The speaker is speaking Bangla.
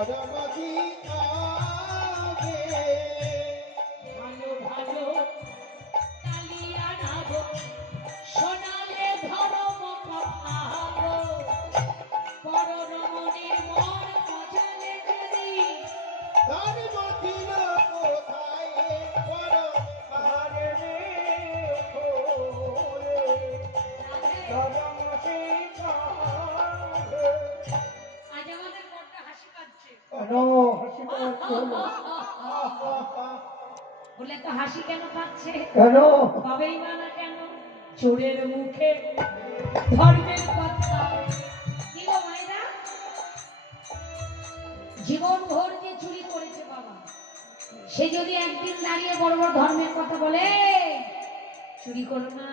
ধর্মকি আগে ভালো ভালো কালিয়া নাগ সোনালে ধর্ম ভালো পররমণীর মন মজলে যদি ধর্মকি না কোথায় বড় আরে ওরে ধর্মকি আগে আজ আমাদের বড্ড হাসি পাচ্ছে কেন হাসি পাচ্ছে বলে তো হাসি কেন পাচ্ছে কেন পাবেই বা না কেন চোরের মুখে ধর্মের কথা কি গো মায়েরা জীবন ভর যে চুরি করেছে বাবা সে যদি একদিন দাঁড়িয়ে বড় বড় ধর্মের কথা বলে চুরি করো না